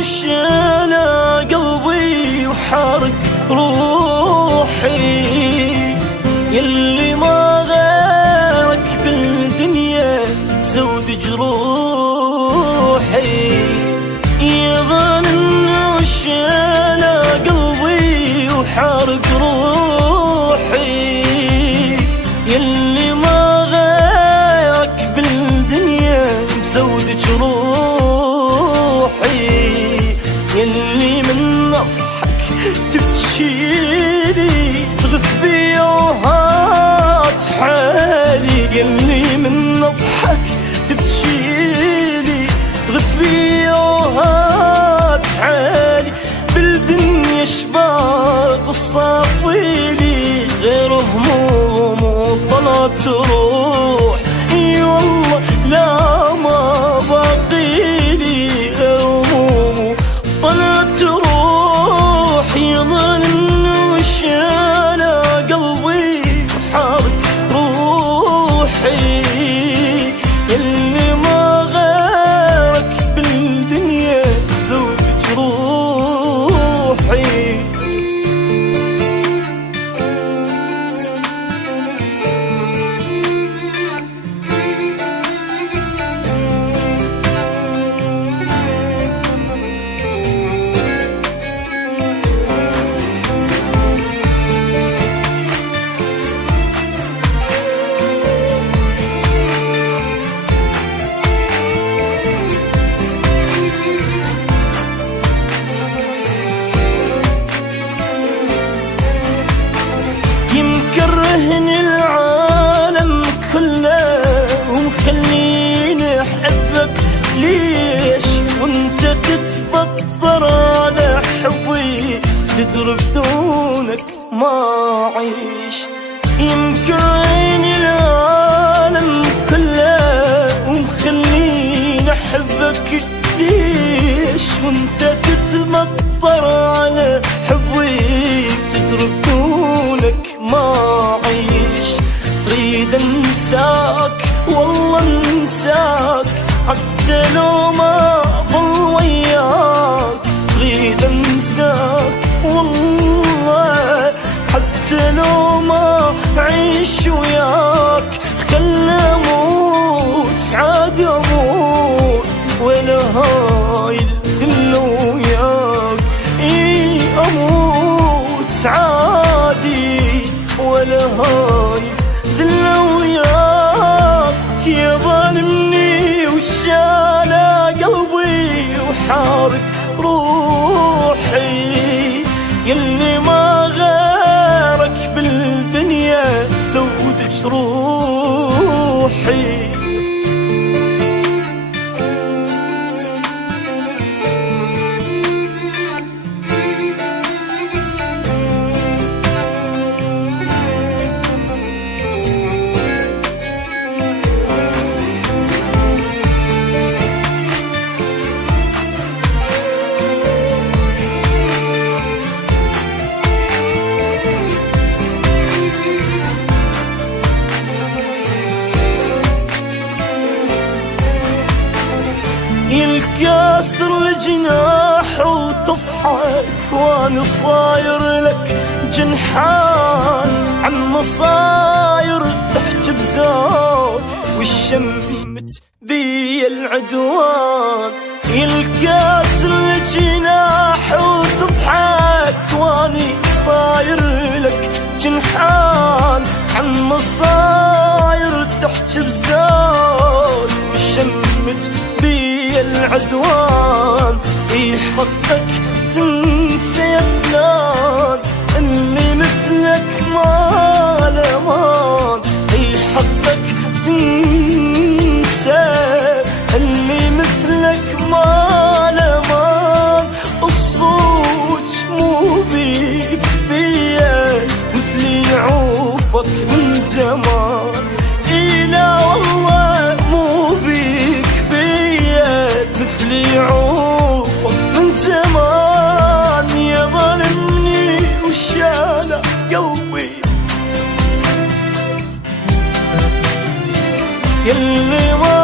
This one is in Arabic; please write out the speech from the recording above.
وشاله قلبي وحارق روحي، يلي ما غيرك بالدنيا زود جروحي. يظن وشاله قلبي وحارق روحي، يلي ما غيرك بالدنيا مزود جروحي، يلي من نضحك تبكيلي تغث بيوهات حالي، يلي من نضحك تبكيلي تغث بيوهات حالي. بالدنيا شباق الصافيلي غير هموم وطلعت تروح، اي والله لا ما باقيلي غير هموم وطلعت تروح. يظن وشاله قلبي وحارق روحي، يلي ما غيرك بالدنيا زود جروحي. مكرهني العالم كله ومخليني احبك، ليش وانت تتبطر على حبي تدري بدونك ما اعيش. يمكرهني العالم كله ومخليني احبك، ليش وانت تتبطر على حبي تدري بدونك ما اعيش. تريد انساك والله انساك حتى لو ما ضل وياك، تريد انساك والله حتى لو ما اعيش وياك. خلنا اموت عاد اموت ولا هاي الذل وياك، اي اموت عادي ولا هاي ذل وياك. يا ظالمني وشاله قلبي وحارق روحي، يلي ما غيرك بالدنيا زود جروحي. الكاسر الجناح وتضحك وانا صاير لك جنحان، عم صاير تحت بزود والشمت بي العدوان. الكاسر الجناح وتضحك واني صاير لك جنحان، عم صاير تحت بزود والشمت بي العدوان. اي حقك تنسى يا فلان اللي مثلك ما له مان، اي حقك تنسى اللي مثلك ما له مان. الصوت مو بيك بيا مثلي عوفك من زمان، اي لا والله مو بيك مثلي عوفك من زمان. يا ظالمني وشاله قلبي، يلي ما